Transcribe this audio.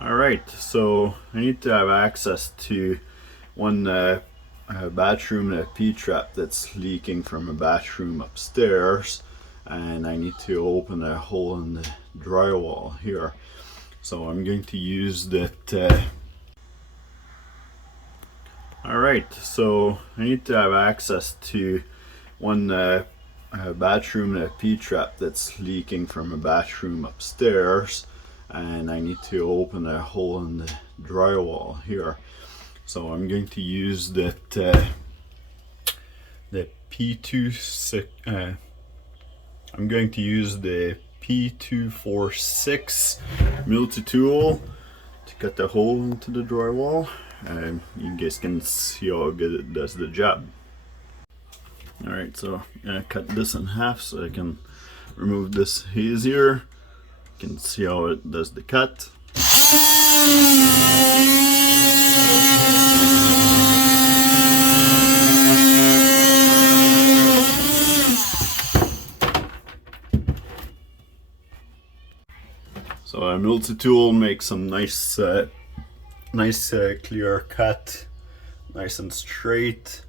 Alright, so I need to have access to one bathroom P-trap that's leaking from a bathroom upstairs, and I need to open a hole in the drywall here. So I'm going to use that. Alright, so I need to have access to one bathroom P-trap that's leaking from a bathroom upstairs, and I need to open a hole in the drywall here. So I'm going to use that the I'm going to use the P246 multi-tool to cut the hole into the drywall, and you guys can see how good it does the job. Alright, so I'm gonna cut this in half so I can remove this easier. You can see how it does the cut. So a multi-tool makes some nice clear cut, nice and straight.